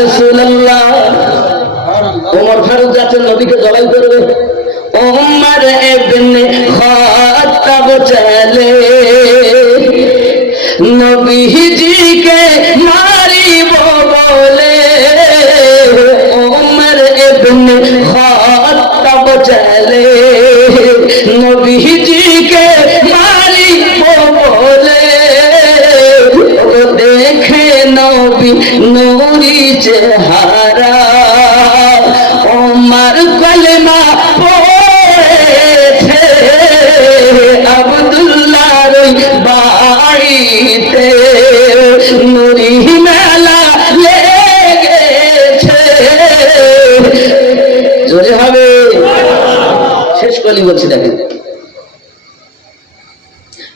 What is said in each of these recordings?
রাসূলুল্লাহ। ওমর ফারুক যাচ্ছেন নবীকে জবাই করবে। ওমর ইবনে খাত্তাব চলে নবীজিকে মারিব বলে। ওমর ইবনে খাত্তাব চলে নবীজিকে মারিব বলে। দেখে নবী নূরি চেহারা ওমর কলমা পড়েছে আব্দুল্লাহর বাড়িতে নূরি মেলা লেগেছে। জোরে হবে। শেষ কলি বলছি দেখেন,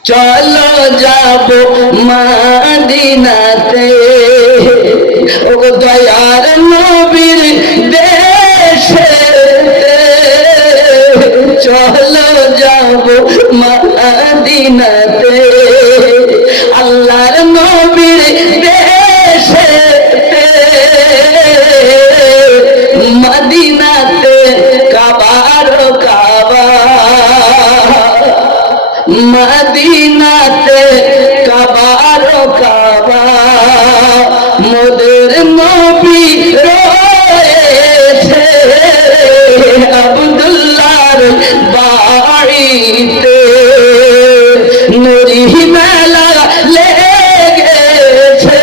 চলো যাব মদিনাতে ও দয়ার নবীর দেশে। চলো যাব মদিনাতে আল্লাহর নবীর দেশে। মদিনাতে কাবার কাবা মদিনাতে কাবার কাবা মোদের নবী রয়েছে আব্দুল্লাহর বাড়িতে নূরি মেলা লেগেছে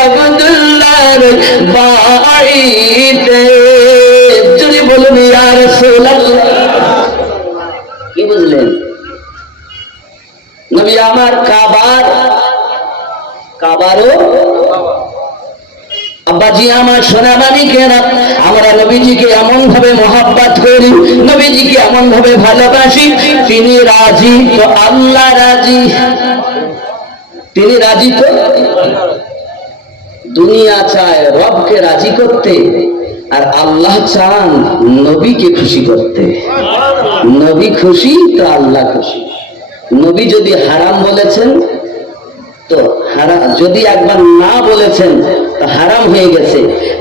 আব্দুল্লাহর বাড়িতে। যদি বলুন ইয়া রাসূলুল্লাহ। কি বুঝলেন? নবী আমার কাবারও আব্বাজি আমার সোনামানিকেরা, আমরা নবীজিকে এমন ভাবে মহাব্বত করি, নবীজিকে এমন ভাবে ভালোবাসি, তিনি রাজি তো আল্লাহ রাজি। তিনি রাজি তো দুনিয়া চায় রবকে রাজি করতে, আর আল্লাহ চান নবীকে খুশি করতে। নবী খুশি তো আল্লাহ খুশি। নবী যদি হারাম বলেছেন তো হারাম, যদি একবার না বলেছেন তো হারাম হয়ে গেছে।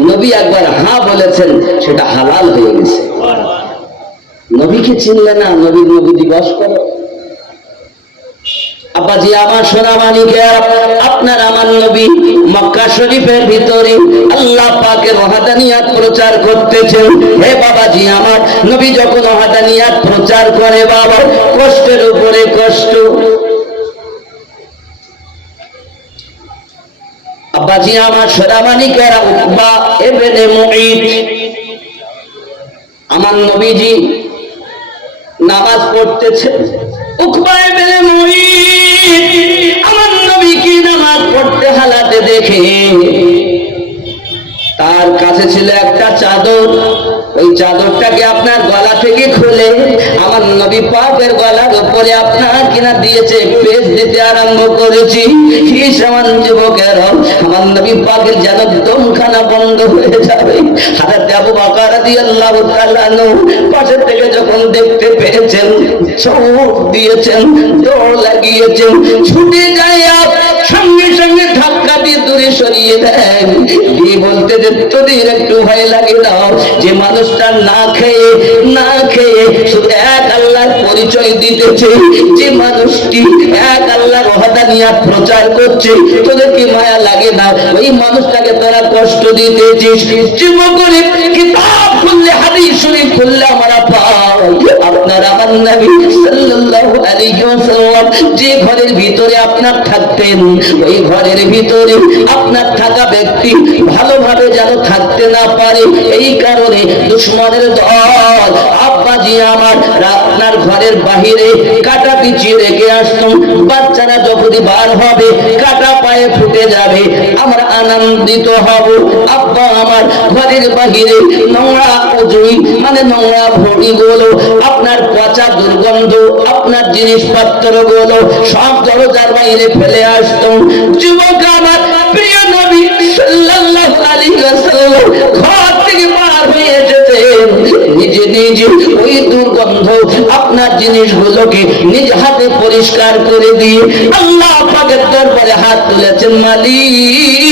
নবী একবার হ্যাঁ বলেছেন সেটা হালাল হয়ে গেছে। নবীকে চিনলে না, নবীর নবী দিবস করো। আব্বাজি আমার সোনামানিকে, আপনার আমার নবী মক্কা শরীফের ভিতরে আল্লাহ পাকের ওয়াহদানিয়াত প্রচার করতেছেন। হে বাবাজি আমার, নবী যখন ওয়াহদানিয়াত প্রচার করে বাবা, কষ্টের উপরে কষ্ট। আব্বাজি আমার সোনামানিকেরা, উকবা ইবনে মুঈত, আমার নবীজি নামাজ পড়তেছে। উকবা ইবনে মুঈত আমার নবীকে নামাজ পড়তে হালাতে দেখে তার কাছে ছিল একটা চাদর। ওই চাদরটাকে আপনার গলা থেকে খুলে আমার নবী পাকের গলার উপরে আপনার কিনা দিয়েছে, পেজ দিতে আরম্ভ করেছি। কি সমান যুবকের, আমার নবী পাকের যেন দমখানা বন্ধ হয়ে যাবে। হযরত আবু বকর রাদিয়াল্লাহু তাআলা আনহু পাশে থেকে যখন দেখতে পেয়েছেন, ছুট দিয়েছেন, দৌড় লাগিয়েছেন, ছুটে যায় সঙ্গে সঙ্গে ধাক্কা দিয়ে দূরে সরিয়ে দেন। দিয়ে বলতে যে তোদের একটু ভয় লাগে না, যে মানুষটা না খেয়ে শুধু এক আল্লাহর পরিচয় দিতেছে, যে মানুষটি এক আল্লাহর ওয়াহদানিয়াত প্রচার করছে, তোদের কি মায়া লাগে না? ওই মানুষটাকে তোরা কষ্ট দিতেছিস। যুবকরে কিতাব খুললে, হাদিস শরীফ খুললে আমরা পাই, আপনার আমার নবী সাল্লাল্লাহু আলাইহি ওয়াসাল্লাম যে ঘরের ভিতরে আপনার থাকতেন, ওই ঘরের ভিতরে আপনার থাকা ব্যক্তি ভালোভাবে যেন থাকতে না পারে, এই কারণে দুশমনের দল আব্বাজি আমার আপনার ঘরের বাহিরে কাটা পিছিয়ে রেখে আসতাম। বাচ্চারা যখনই বার হবে কাটা পায়ে ফুটে যাবে, আমরা আনন্দিত হব। আব্বা আমার ঘরের বাহিরে নোংরা উজুই মানে নোংরা ভড়ি গুলো, আপনার পচা দুর্গন্ধ, আপনার জিনিসপত্র গুলো সব দরজার বাইরে ফেলে আসতাম। যুবক আমার প্রিয় নবী সাল্লাল্লাহু আলাইহি ওয়াসাল্লাম ঘর থেকে বার হয়ে যেতেন, নিজে নিজে ওই দুর্গন্ধ আপনার জিনিসগুলোকে নিজ হাতে পরিষ্কার করে দিয়ে আল্লাহ পাকের দরবারে হাত তুলেছেন, মালিক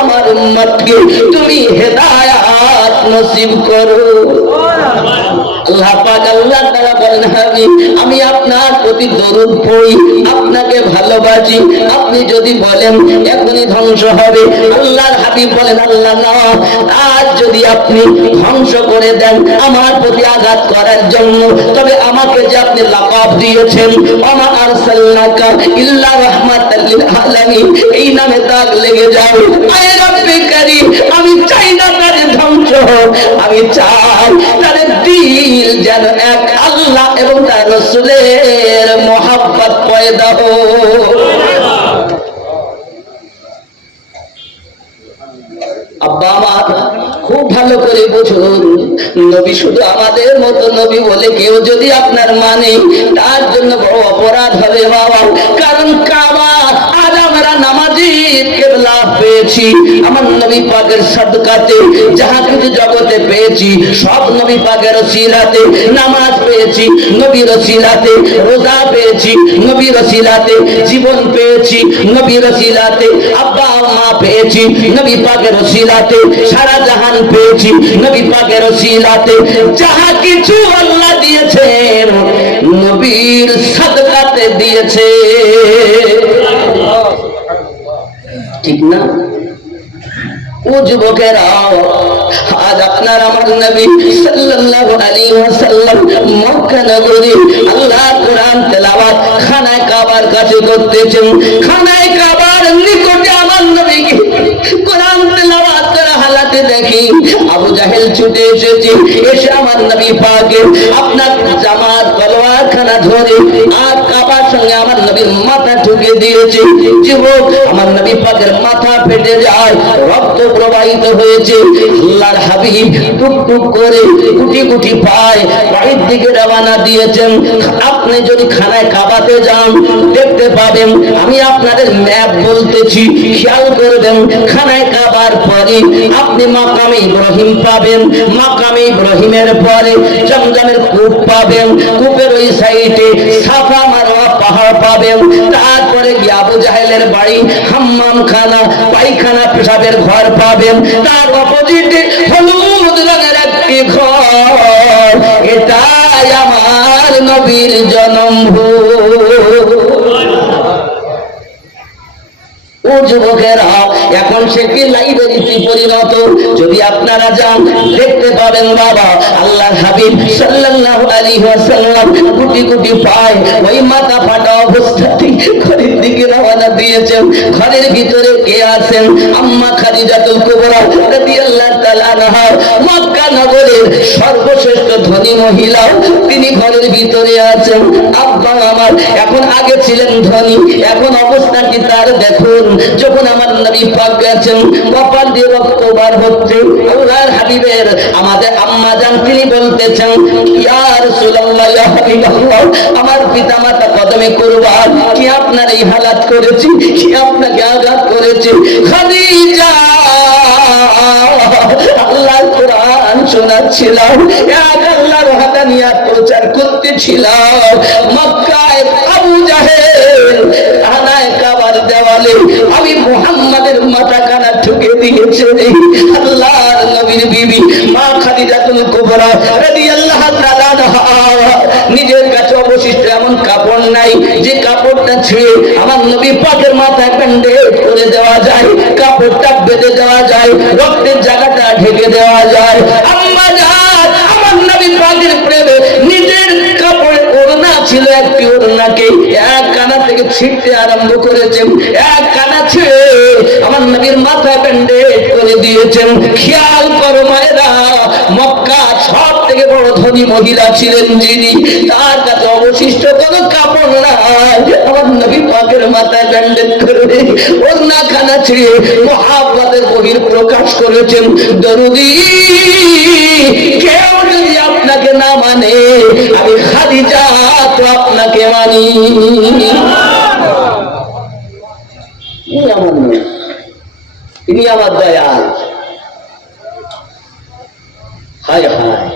আমার উম্মতকে তুমি হেদায়াত নসিব করো। আল্লাহ পাক আল্লাহ তাআলা বলেন আমি আপনার প্রতি দরুদ পড়ি, আপনাকে ভালোবাসি, আপনি যদি বলেন এখনই ধ্বংস হবে, আল্লাহর হাবিব বলেন আল্লাহ না, আজ যদি আপনি ধ্বংস করে দেন আমার প্রতি আঘাত করার জন্য, তবে আমাকে যে আপনি লাকাব দিয়েছেন ওমা আরসালনাকা ইল্লা রাহমাতাল লিল আলামিন, এই নামে দাগ লেগে যাও। আয় রব্বে কারীম, আমি চাই না তার ধ্বংস হোক, আমি চাই তার দিল যেন এক আল্লাহ এবং তার রাসূলের মহব্বত পয়দা হোক। আব্বা আমার খুব ভালো করে বুঝুন, নবী শুধু আমাদের মতো নবী বলে কেউ যদি আপনার মানে, তার জন্য বড় অপরাধ হবে বাবা। কারণ কাবা আজ আমরা নামাজির কিবলা পেয়েছি, আমার নবী পাকের সাদকাতে যাহা কিছু জগতে পেয়েছি সব নবী পাকের ওসিলাতে। নামাজ পেয়েছি নবীর ওসিলাতে, রোজা পেয়েছি নবীর ওসিলাতে, জীবন পেয়েছি নবীর ওসিলাতে, আব্বা মা পেয়েছি নবী পাকের ওসিলাতে, সারা জাহান পেয়েছি নবী পাকের ওসিলাতে। যাহা কিছু আল্লাহ দিয়েছেন নবীর সাদকাতে দিয়েছে, ঠিক না? ও যুবকেরা, আজ আপনার আমার নবী সাল্লাল্লাহু আলাইহি ওয়াসাল্লাম মক্কা নগরী আল্লাহর কোরআন তেলাওয়াত খানায়ে কাবার কাছে করতেছেন। খানায়ে কাবার নিকটে আমার নবীকে কোরআন তেলাওয়াত করা হালাতে দেখি আবু জাহেল ছুটে এসেছে, এসে আমার নবী পাকের আপনার জামাত তলোয়ার খানা ধরে আর কাবার সঙ্গে আমার নবীর মাথা ঠুকে দিয়েছে। যুবক, আমার নবী পাকের মাথা ফেটে যায়, রক্ত প্রবাহিত হয়েছে। আল্লাহর হাবিব টুক টুক করে গুটি গুটি পায় বাড়ির দিকে রওনা দিয়েছেন। আপনি যদি খানায় কাবাতে যান দেখতে পাবেন, আমি আপনাদের ম্যাপ বলতেছি, খেয়াল করবেন। খানায় কাবার পরে আপনি মাকামে ইব্রাহিম পাবেন, মাকামে ইব্রাহিমের পরে জমজমের কূপ পাবেন, কূপের ওই সাইডে সাফা মারওয়া পাহাড় পাবেন। তারপরে গিয়ে আবু জাহেলের বাড়ি, হাম্মাম খানা, পায়খানা, পেশাবের ঘর পাবেন। তার অপোজিটে হলুদ রঙের একটি ঘর, এটাই আমার নবীর জন্মভূমি। ও যুবকেরা, এখন সে কি লাইব্রেরিতে পরিণত। যদি আপনারা যান দেখতে পাবেন বাবা আল্লাহর হাবিব সাল্লাল্লাহু আলাইহি ওয়াসাল্লাম গুটি গুটি পায় ওই মাথা ফাটা অবস্থাতে ঘরের দিকে রওনা দিয়েছেন। ঘরের ভিতরে কে আছেন? আম্মা খাদিজাতুল কুবরা রাদিয়াল্লাহু তাআলা আনহা, মক্কা নগরের সর্বশ্রেষ্ঠ ধনী মহিলা, তিনি ঘরের ভিতরে আছেন। আব্বা আমার এখন আগে ছিলেন ধনী, এখন অবস্থা কি তার দেখুন। যখন আমার নবী পাক গেছেন, কপাল দিয়ে রক্ত বার হচ্ছে, আল্লাহর হাবিবের আমাদের আম্মা জান তিনি বলতেছেন, ইয়া রাসূলুল্লাহ, ইয়া হাবিবাল্লাহ, আমার পিতামাতা কদমে কুরবান, কি আপনার এই হালাত করেছি, কি আপনাকে আঘাত করেছে? খাদিজা, আল্লাহর কোরআন শোনাচ্ছিলাম, এক আল্লাহর ওয়াহদানিয়াত প্রচার করতেছিলাম। মক্কায় আবু জাহেল খানায়ে কাবার দেওয়ালে আমি মুহাম্মাদের মাথা কানা ঠুকে দিয়েছে। আল্লাহর নবীর বিবি মা খাদিজাতুল কুবরা রাদিয়াল্লাহু তাআলা আনহা, নিজের কাছে অবশিষ্ট এমন কাপড় নাই যে কাপড়টা ছিঁড়ে আমার নবী পাকের মাথায় ব্যান্ডেজ করে দেওয়া যায়, কাপড়টা বেঁধে দেওয়া যায়, রক্তের জায়গাটা ঢেকে দেওয়া যায়। আম্মা জান আমার নবী পাকের প্রেমে নিজের কাপড়ের ওড়না ছিল, একটি ওড়নাকে এক কানা থেকে ছিঁড়তে আরম্ভ করেছেন, এক কানা ছিঁড়ে আমার নবীর মাথায় ব্যান্ডেজ করে দিয়েছেন। খেয়াল করো মায়েরা, মক্কা সব থেকে বড় ধনী মহিলা ছিলেন যিনি, তার কাছে অবশিষ্ট কোনো কাপড় নাই, আমার নবী পাকের মাথায় ব্যান্ডেজ করে ওড়না খানা ছিঁড়ে মহাব্বতের বহির প্রকাশ করেছেন। দরুদি, কেউ যদি আপনাকে না মানে আমি খাদিজা তো আপনাকে মানি। আমার নবী, তিনি আমার দয়াল। হায় হায়,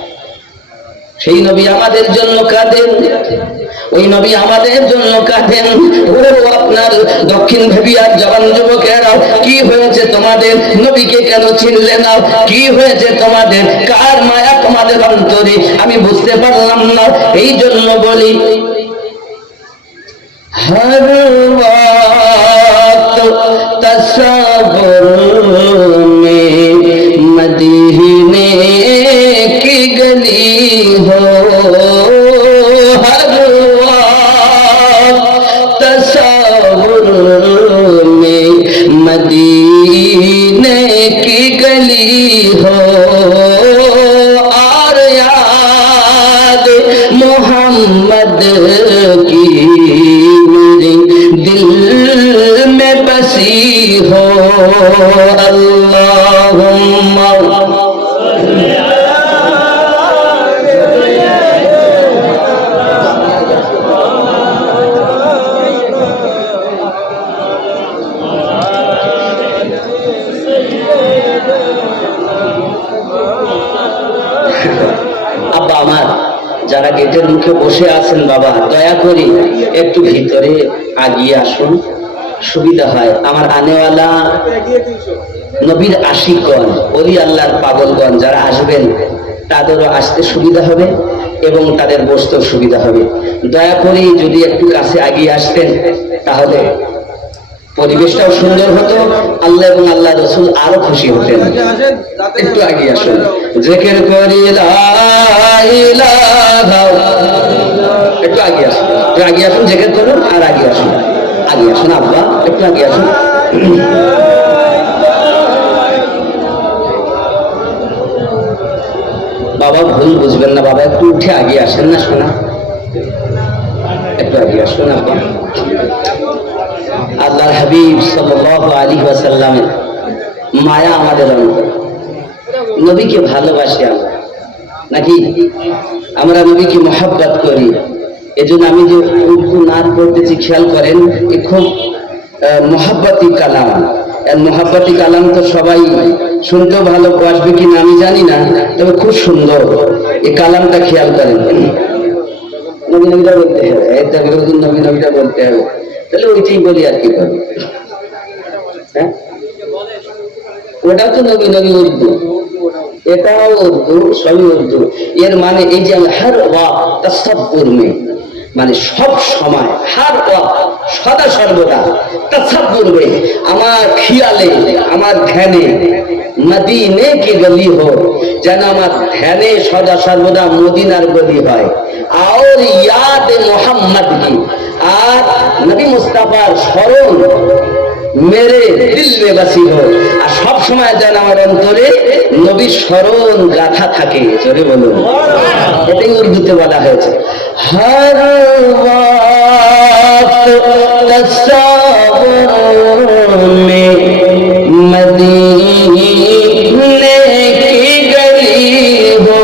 সেই নবী আমাদের জন্য কাঁদেন। ওই নবী আমাদের জন্য কাঁদেন। ও আপনার দক্ষিণ ভেবিয়ার জওয়ান যুবকেরা, কি হয়েছে তোমাদের? নবীকে কেন চিনলে না? কি হয়েছে তোমাদের? কার মায়া তোমাদের অন্তরে? আমি বুঝতে পারলাম না। এই জন্য বলি, हर वक्त तसव्वुर में मदीने की गली हो, हर वक्त तसव्वुर में मदीने की गली हो, और याद मोहम्मद की दिल में बसी हो। अल्लाहुम्मा আব্বা আমার, যারা গেটের মুখে বসে আছেন বাবা, দয়া করে একটু ভিতরে আগিয়ে আসুন, সুবিধা হয়। আমার আনেওয়ালা নবীর আশিকগণ, ওলি আল্লাহর পাগলগণ যারা আসবেন, তাদেরও আসতে সুবিধা হবে এবং তাদের বসতেও সুবিধা হবে। দয়া করে যদি একটু কাছে আগিয়ে আসতেন, তাহলে পরিবেশটাও সুন্দর হতো, আল্লাহ এবং আল্লাহ রসুল আরো খুশি হতেন। একটু আগিয়ে আসুন, জিকির করি লা ইলাহা, একটু আগিয়ে আসুন, একটু আগিয়ে আসুন, জিকির করুন আর আগিয়ে আসুন, আগিয়ে আসুন আব্বা, একটু আগিয়ে আসুন। বাবা ভুল বুঝবেন না বাবা, একটু উঠে আগিয়ে আসেন না শোনা, একটু আগিয়ে আসুন আব্বা। আল্লাহর হাবিব সাল্লাল্লাহু আলাইহি ওয়াসাল্লামের মায়া আমাদের অন্তরে, নবীকে ভালোবাসি আমরা, নাকি আমরা নবীকে মহব্বত করি। এজন্য আমি যে উর্দু নাত পড়তেছি, খেয়াল করেন, এ খুব মহব্বতি কালাম। মহব্বতি কালাম তো সবাই শুনতেও ভালোবাসবে কিনা আমি জানি না, তবে খুব সুন্দর এই কালামটা, খেয়াল করেন। নবী নবীরা বলতে হবে, নবী নবীরা বলতে হবে, তাহলে ওইটাই বলি আর কি করবো। হ্যাঁ, ওটাও তো নবী নবী উর্দু, এটাও উর্দু, সবই উর্দু। এর মানে এই যে হর ওয়াক্ত তাসাব্বুর মে, মানে সব সময়, হর ওয়াক্ত সদা সর্বদা, তাসাব্বুর মে আমার খেয়ালে, আমার ধ্যানে, মদিনে কি গলি হো, যেন আমার ধ্যানে সদা সর্বদা মদিনার গলি হয়। আর ইয়াদ মোহাম্মদ কি, আর নবী মুস্তাফার স্মরণ মেরে দিল মে বাসি হো, আর সব সময় যেন আমার অন্তরে নবীর স্মরণ গাথা থাকে। জোরে বলুন, এটাই উর্দুতে বলা হয়েছে। হর ওয়াক্ত তসব্বুর মে মদীনে কি গলি হো,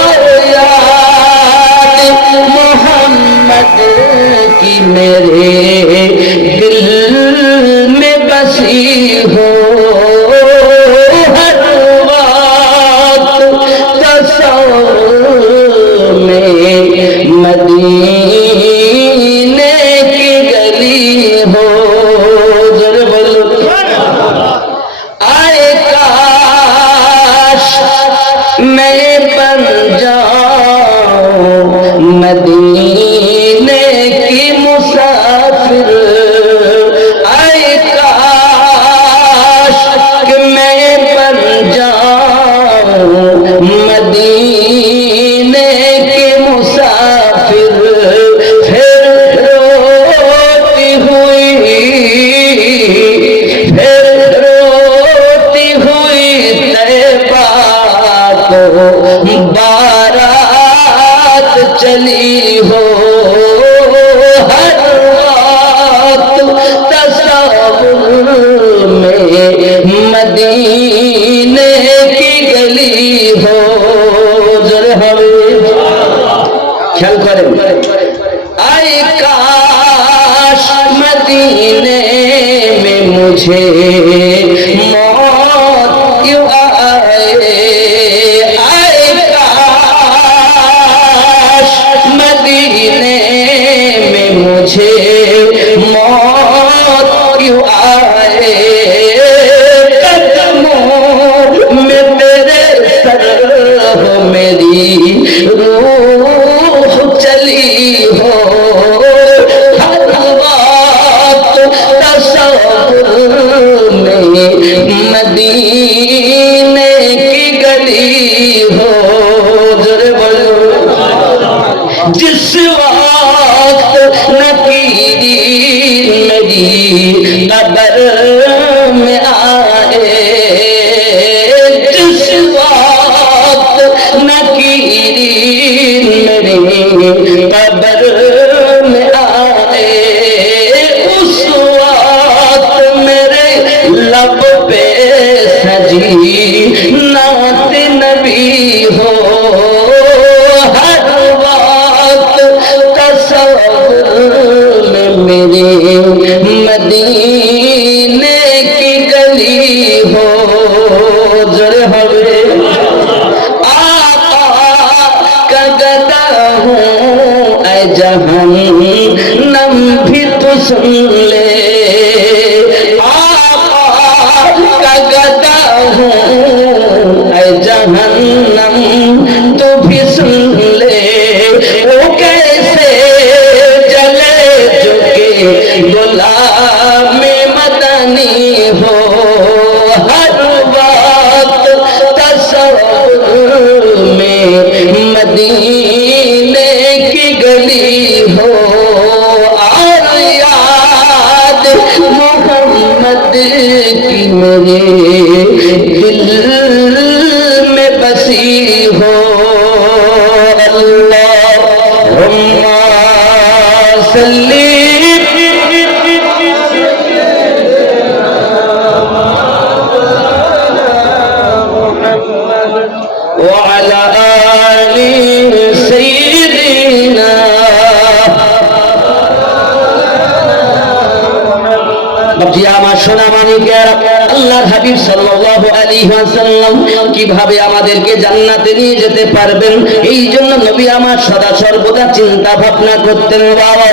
আর याद मोहम्मद की मेरे दिल में बसी हो, हर वक्त तसव्वुर में मदीने की गली हो। जरा बोलो, आए काश मैं बन जाऊं मदीने की मुसाफिर, आए काश कि मैं बन जाऊं मदीने के मुसाफिर, फिर रोती हुई तैबा को बारात चली हो, हर वक्त तसव्वुर में मदीने की गली हो। जरा ख्याल करें, आए काश मदीने में मुझे मौत क्यों आए, आए काश जी नात नबी हो हर वक्त तसव्वुर में मेरे मदीने की गली हो जरे हवे आका का गदा हूँ ऐ जहन्नम भी तो सुन ले जहन्नम तो भी सुन ले वो कैसे जले जो के गुलाम मदनी हो हर वक्त तसव्वुर में मदीने की गली हो और याद मोहम्मद की मेरे दिल बसी हो अल्लाहुम्मा सल्ली व अला आलि सय्यिदिना আমার সোনা মানিকেরা আল্লাহর হাবিব সাল্লাল্লাহু আলাইহি ওয়াসাল্লাম কিভাবে আমাদেরকে জান্নাতে নিয়ে যেতে পারবেন এই জন্য নবী আমার সদা সর্বদা চিন্তা ভাবনা করতেন বাবা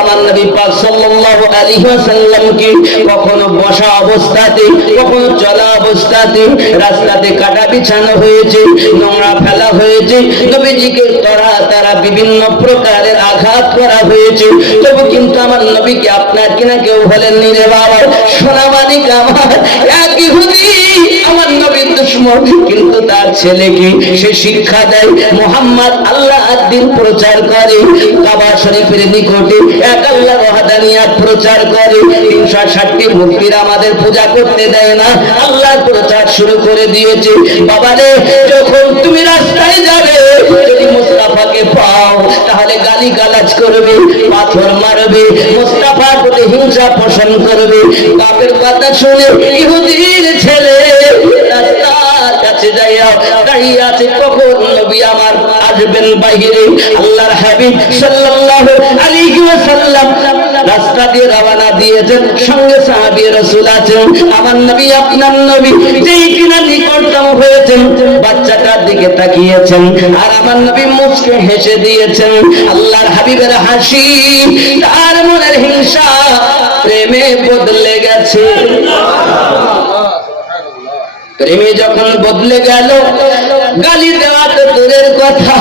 আমার নবী পাক সাল্লাল্লাহু আলাইহি ওয়াসাল্লামকে কখনো বসা অবস্থাতে কখনো চলা অবস্থাতে রাস্তাতে কাটা বিছানো হয়েছে নোংরা ফেলা হয়েছে নবীজিকে তারা বিভিন্ন প্রকারের আঘাত করা হয়েছে তবু কিন্তু আমার নবীকে আপনার কিনা কেউ বলেননি রে বাবা সোনা মানিক আমার এক ইহুদি আমার নবীর দুশমন কিন্তু তার ছেলেকে সে শিক্ষা দেয় মুহাম্মদ আল্লাহর দ্বীন প্রচার করে কাবা শরীফের নিকটে এক আল্লাহর ওয়াহদানিয়াত প্রচার করে 360টি মূর্তির আমাদের পূজা করতে দেয় না আল্লাহর প্রচার শুরু করে দিয়েছে বাবারে যখন তুমি রাস্তায় যাবে যদি মুস্তাফাকে পাও তাহলে গালিগালাজ করবে পাথর মারবে মুস্তাফার প্রতি হিংসা পোষণ করবে বাপের কথা শুনে ইহুদির ছেলে রাস্তার কাছে যাইয়া দাঁড়িয়ে আছে কখন নবী আমার আসবেন বাইরে আল্লাহর হাবিব সাল্লাল্লাহু আলাইহি ওয়াসাল্লাম রাস্তা দিয়ে রওনা দিয়েছেন সঙ্গে সাহাবী রাসূল আছেন আমার নবী আপনার নবী যেই কিনা নিকটতম হয়েছেন বাচ্চাটার দিকে তাকিয়েছেন আর আমার নবী মুচকে হেসে দিয়েছেন আল্লাহর হাবিবের হাসি তার মনের হিংসা প্রেমে বদলে গেছে প্রেমে যখন বদলে গেল গালি দেওয়া তো দূরের কথা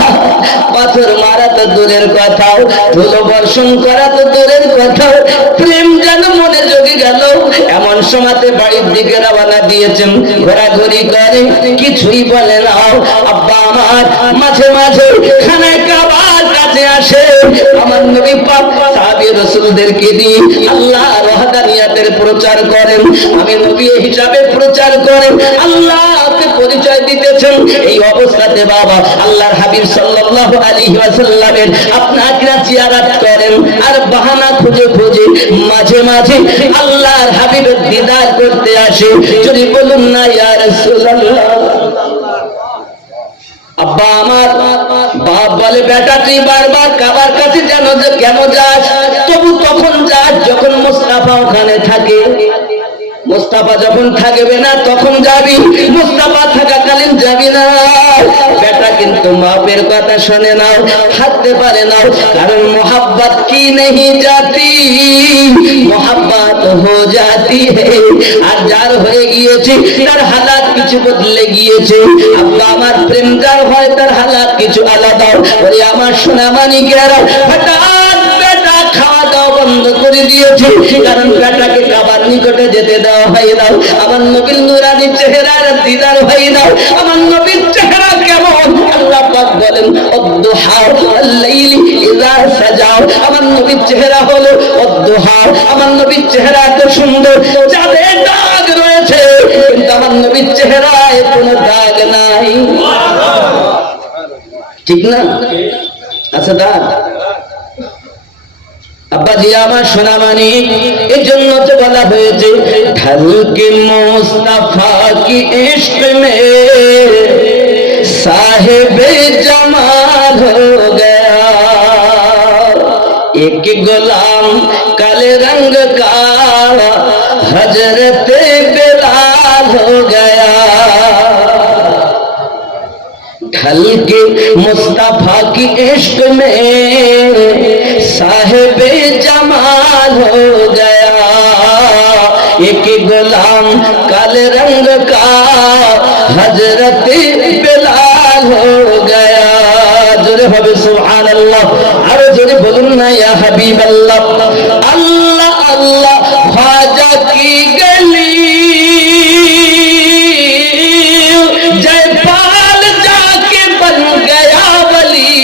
পাথর মারা তো দূরের কথা ধুলো বর্ষণ করা তো দূরের কথা প্রেম যেন মনে জগে গেল এমন সময়তে বাড়ির দিকে রওনা দিয়েছেন ঘোরাঘুরি করে কিছুই বলে না আব্বা আমার মাঝে মাঝে খানায় কাবার কাছে আসে আমার নবী পাক সাহাবী রাসূলদেরকে দিয়ে আল্লাহর ওয়াহদানিয়াতের প্রচার করেন আমি নবী হিসাবে প্রচার করেন আল্লাহকে পরিচয় দিতেছেন এই অবস্থাতে বাবা আল্লাহর হাবিব সাল্লাল্লাহু আলাইহি ওয়াসাল্লামের আপনাকে জিয়ারত করেন আর বাহানা খুঁজে খুঁজে মাঝে মাঝে আল্লাহর হাবিবের দিদার করতে আসে যদি বলুন না ইয়া রাসূলুল্লাহ আব্বা আমার বাপ বলে বেটা তুই বারবার কাবার কাছে কেন যাস তবু তখন যাস যখন মুস্তাফা ওখানে থাকে মুস্তাফা যখন থাকবে না তখন যাবি মুস্তাফা থাকাকালীন যাবি না বেটা কিন্তু বাপের কথা শুনে নাও থাকতে পারে না কারণ মোহাব্বত কি नहीं जाती মোহাব্বত हो जाती है আর যার হয়ে গিয়েছে তার হালাত কিছু বদলে গিয়েছে আব্বা আমার প্রেম যার হয় তার হালাত কিছু আলাদা ওরে আমার সোনা মানিকেরা হঠাৎ বেটা খাওয়া দাওয়া বন্ধ করে দিয়েছে কারণ বেটাকে কাবার নিকটে যেতে দেওয়া হয় না আমার নবীর নূরানি চেহারার দিদার হয় না আমার নবীর চেহারা কেমন আল্লাহ পাক বলেন অদ্দুহা আল-লাইলি ইযা সাজা আমার নবীর চেহারা হলো অদ্দুহা আমার নবীর চেহারা এত সুন্দর চাঁদের দাগ রয়েছে কিন্তু আমার নবীর চেহারায় কোনো দাগ নাই ঠিক না আচ্ছা দাগ আব্বাজি আমার সোনামানি, এই জন্য তো বলা হয়েছে ঢলকে মুস্তাফা কি ইশক মে साहिबे जमाल हो गया, एक गुलाम काले रंग का हजरत बिलाल हो गया। ढल के मुस्तफा की इश्क में साहिबे जमाल हो गया, एक गुलाम काले रंग का हजरत बिलाल हो गया। जोरे होबे सुभान अल्लाह, अरे जोरे बोलुन ना या हबीब अल्लाह। अल्लाह अल्लाह ख्वाजा की गली जयपाल जाके बन गया वली,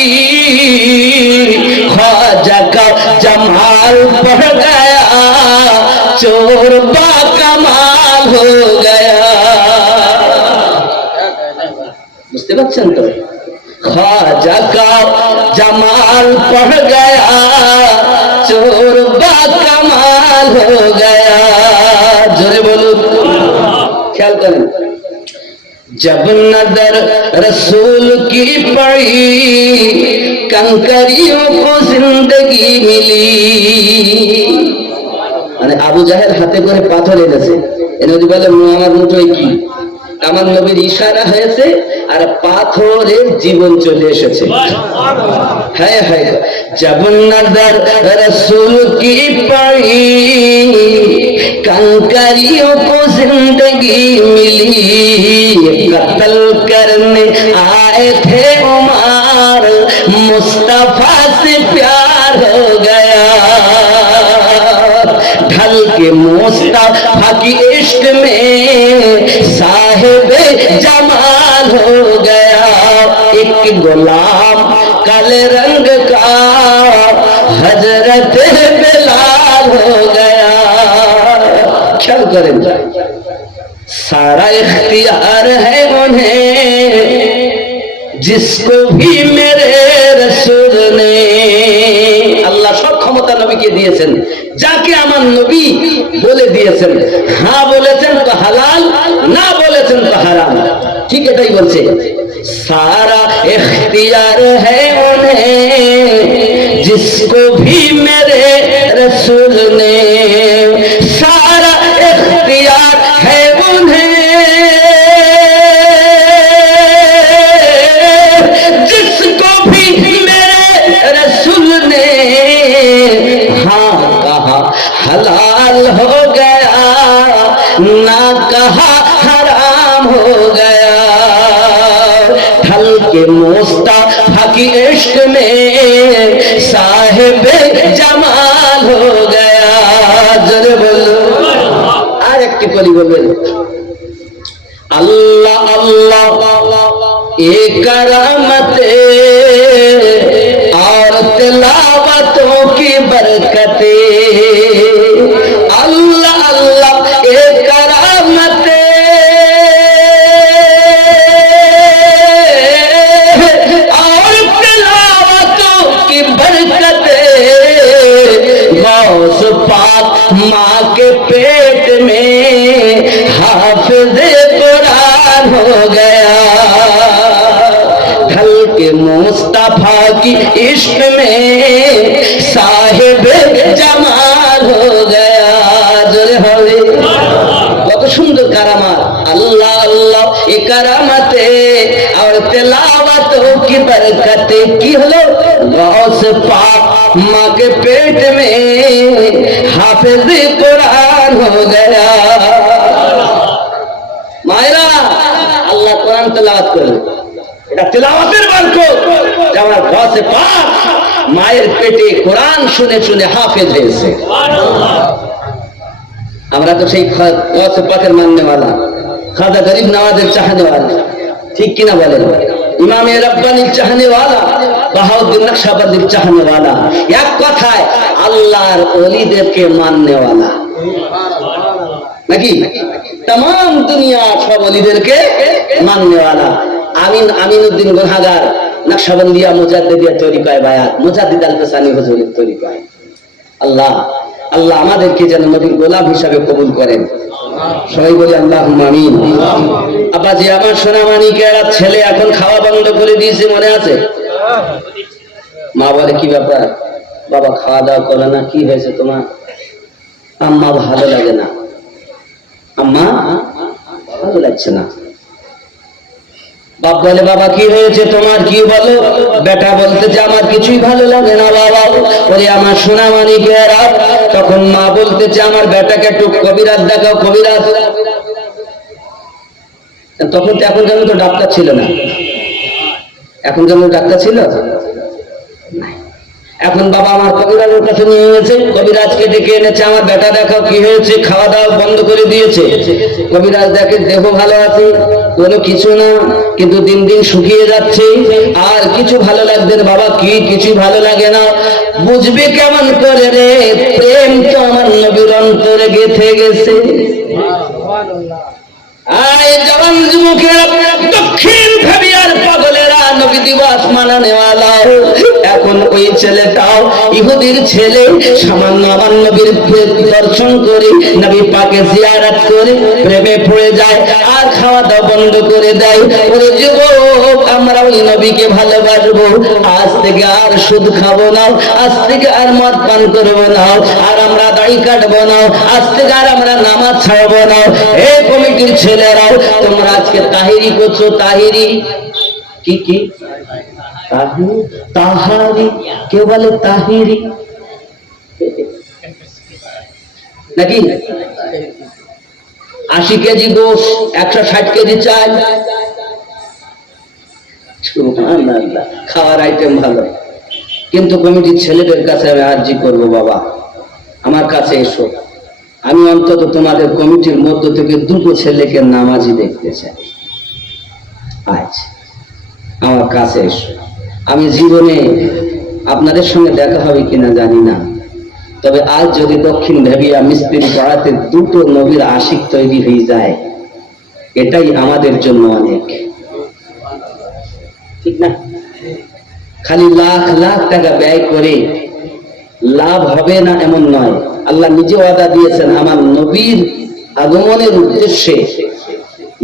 ख्वाजा का जमाल बढ़ गया, चोर बा कमाल हो गया। বুঝতে পারছেন তো? ख्वाजा का जमाल बढ़ गया, चोर बा कमाल हो गया। जोरे बोलो, ख्याल करें। जब नजर रसूल की पड़ी, कंकरियों को जिंदगी मिली। মানে আবু জাহেল হাতে করে পাথর এনেছে, এনে যদি বলে আমার মুঠোয় কি, আমার নবীর ইশারা হয়েছে আর পাথরের জীবন চলে এসেছে। হ্যাঁ হ্যাঁ, जब नजर रसूल की पड़ी, कंकरियों को जिंदगी मिली, कत्ल करने आए थे उमर, मुस्तफा से प्यार हो गया। ढल के मुस्तफा की इश्क में साहिबे जमाल हो गया, एक गुलाम काले रंग का हजरत बिलाल हो गया। ख्याल करें, सारा इख्तियार है उन्हें जिसको भी मेरे रसूल ने। আল্লাহ সব ক্ষমতা নবীকে দিয়েছেন, যাকে আমার নবী বলে দিয়েছেন। হ্যাঁ বলেছেন তো হালাল, না বলেছেন তো হারাম। ঠিক এটাই বলছে, सारा इख्तियार है उन्हें जिसको भी मेरे रसूल ने, सारा इख्तियार है उन्हें जिसको भी मेरे रसूल ने। हाँ कहा हलाल हो गया, ना कहा हराम हो गया। ढल के मुस्तफा की इश्क में साहिबे जमाल हो गया। जरे बोलो, আর একটি কলি বলবেন, अल्लाह अल्लाह ये करामते और तिलावतों की बरकते, अल्लाह अल्लाह ये करामते और तिलावतों की बरकते, गौस पाक माँ के पेट में हाफिज़े कुरान हो गया। ढल के मुस्तफा की इश्क में साहिबे जमाल हो गया। जोरे হবে, কত সুন্দর কারামাত। अल्लाह अल्लाह ये करामते और तिलावतों की बरकते की हलो, गौस पाक माँ के पेट में हाफिज़ कुरान हो गया। মায়েরা আল্লাহ কোরআন তেলাওয়াত করে, এটা তেলাওয়াতের বরকত। আমার গৌসে পাক মায়ের পেটে কোরআন শুনে শুনে হাফেজ হয়েছে। আমরা তো সেই গৌসে পাকের মাননেওয়ালা, খাজা গরিব নওয়াজের চাহনেওয়ালা, ঠিক কিনা বলেন? ইমামে রব্বানির চাহনেওয়ালা, বাহাউদ্দিন নকশবন্দির চাহনেওয়ালা, এক কথায় আল্লাহর ওলিদেরকে মাননেওয়ালা নাকি? तमाम दुनिया सब ওলিদেরকে মাননেওয়ালা। আমিনুদ্দিন গুনাহগার নকশবন্দিয়া মুজাদ্দিদিয়া তরিকায় বায়াত, মুজাদ্দিদ আল ফসানি হুজুরের তরিকায়। আল্লাহ আল্লাহ আমাদেরকে যেন নবীর গোলাম হিসাবে কবুল করেন। সবাই বলি আল্লাহুম্মা আমিন। আব্বাজি আমার সোনামানিকেরা ছেলে এখন খাওয়া বন্ধ করে দিয়েছে, মনে আছে? মা বলে কি ব্যাপার বাবা, খাওয়া দাওয়া করে না, কি হয়েছে তোমার? আম্মা ভালো লাগে না, আম্মা ভালো লাগছে না। বাপ বলে বাবা কি হয়েছে তোমার, কি বলো? বেটা বলতেছে আমার কিছুই ভালো লাগে না বাবা। বলে আমার সোনামানিকেরা, তখন মা বলতেছে আমার বেটাকে একটু কবিরাজ দেখাও, কবিরাজ। তখন তো এখন যেমন তো ডাক্তার ছিল না, এখন যেমন ডাক্তার ছিল এখন বাবা আমার কবিরাজের কাছে নিয়ে গেছে, কবিরাজকে ডেকে এনেছে, আমার বেটা দেখাও কি হয়েছে, খাওয়া দাওয়া বন্ধ করে দিয়েছে। কবিরাজ দেখে দেহ ভালো আছে, কোনো কিছু না, কিন্তু দিন দিন শুকিয়ে যাচ্ছে, আর কিছু ভালো লাগবে না বাবা। কি কিছু ভালো লাগে না? বুঝবে কেমন করে রে, প্রেম তো আমার নবীর অন্তরে গেঁথে গেছে। আয় জওয়ান যুবকেরা, দক্ষিণ ভাবিয়ার পাগলেরা, নবী দিবস মানানেওয়ালা, এখন ওই ছেলেটাও ইহুদির ছেলে, সামান্য আমার নবীর দর্শন করে, নবী পাকে জিয়ারত করে প্রেমে পড়ে যায়, আর খাওয়া দাওয়া বন্ধ করে দেয়। ওরে যুবক, আমরা ওই নবীকে ভালোবাসবো, আজ থেকে আর সুদ খাবো না, আজ থেকে আর মদ পান করবো না, আর আমরা দাড়ি কাটবো না, আজ থেকে আর আমরা নামাজ ছাড়বো না। এই কমিটির ছেলেরাও তোমরা আজকে তাহিরি করছো, তাহিরি কি কি তাহারি, কেউ বলে তাহিরি নাকি? 80 কেজি গোশ, 160 কেজি চাল, খাওয়ার আইটেম ভালো। কিন্তু কমিটির ছেলেদের কাছে আমি আর্জি করবো, বাবা আমার কাছে এসো, আমি অন্তত তোমাদের কমিটির মধ্য থেকে 2টো ছেলেকে নামাজি দেখতে চাই। আজ আমার কাছে এসো, আমি জীবনে আপনাদের সঙ্গে দেখা হবে কিনা জানি না, তবে আজ যদি দক্ষিণ ভেবিয়া মিস্ত্রি পাড়াতে 2টো নবীর আশিক তৈরি হয়ে যায়, এটাই আমাদের জন্য অনেক, ঠিক না? খালি লাখ লাখ টাকা ব্যয় করে লাভ হবে না এমন নয়। আল্লাহ নিজে ওয়াদা দিয়েছেন, আমার নবীর আগমনের উদ্দেশ্যে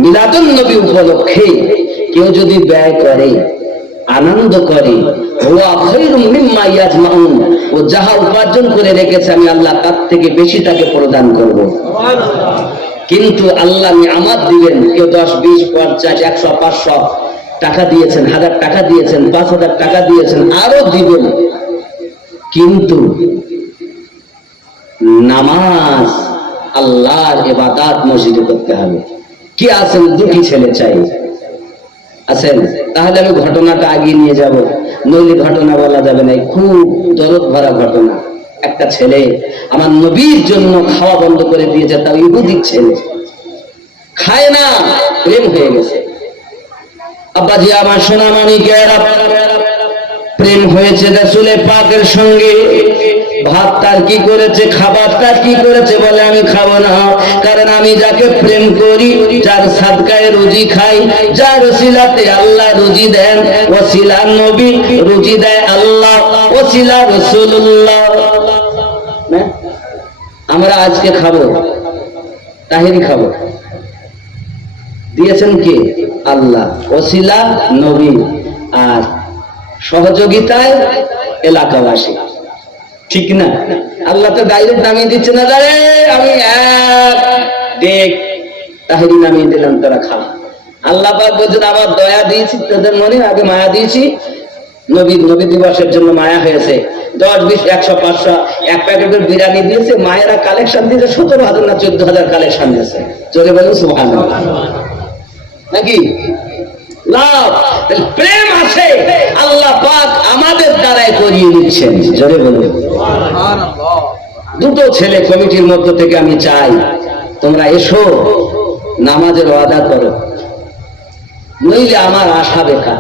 মিলাদুন নবী উপলক্ষে কেউ যদি ব্যয় করে, আনন্দ করে, হুয়া খায়রুম মিম্মা ইয়াজমাউন, ও যাহা উপার্জন করে রেখেছে আমি আল্লাহ তার থেকে বেশি তাকে প্রদান করব। কিন্তু আল্লাহ নিয়ামত দিবেন, কেউ 10, 20, 50, 100, 500 টাকা দিয়েছেন, 1000 টাকা দিয়েছেন, 5000 টাকা দিয়েছেন, আরো দিবেন, কিন্তু নামাজ আল্লাহর ইবাদত মসজিদে করতে হবে। কি আছেন 2টি ছেলে চাই, আছেন? তাহলে আমি ঘটনাটা আগিয়ে নিয়ে যাব, নইলে ঘটনা বলা যাবে না। খুব দরদ ভরা ঘটনা। একটা ছেলে আমার নবীর জন্য খাওয়া বন্ধ করে দিয়েছে, তাও ইহুদি ছেলে, খায় না, প্রেম হয়ে গেছে। আব্বাজি আমার সোনামানিকেরা, প্রেম হয়েছে রাসূল পাকের সঙ্গে। ভাত তার কি করেছে, খাবার তার কি করেছে, বলে আমি খাবো না, কারণ আমি যাকে প্রেম করি, যার সাদকায় রুজি খাই, যার ওসিলাতে আল্লাহ রুজি দেন, ওসিলা নবী, রুজি দেয় আল্লাহ, ওসিলা রাসূলুল্লাহ। আমরা আজকে খাবো, তাহিরি খাবো, দিয়েছেন কে? আল্লাহ, ওসিলা নবী, আর সহযোগিতায় এলাকাবাসী, ঠিক না? আল্লাহ তো ডাইরেক্ট নামিয়ে দিচ্ছে না, রে আমি এক দেখ তাহিরি নামিয়ে দিলাম, তোরা খা। আল্লাহ পাক বলছেন আবার দয়া দিয়েছি তোদের মনে, আগে মায়া দিয়েছি। নবী দিবসের জন্য মায়া হয়েছে, 10, 20, 100, 500 এক প্যাকেটের বিরিয়ানি দিয়েছে, মায়েরা কালেকশন দিয়েছে 17,000 না 14,000 কালেকশন দিয়েছে। জোরে বলুন সুবহানাল্লাহ, নাকি? লাভ প্রেম আছে, আল্লাহ পাক আমাদের দ্বারাই করিয়ে দিচ্ছেন। জোরে বলুন সুবহানাল্লাহ। 2টো ছেলে কমিটির মধ্য থেকে আমি চাই, তোমরা এসো, নামাজের ওয়াদা করো, নইলে আমার আশা বেকার,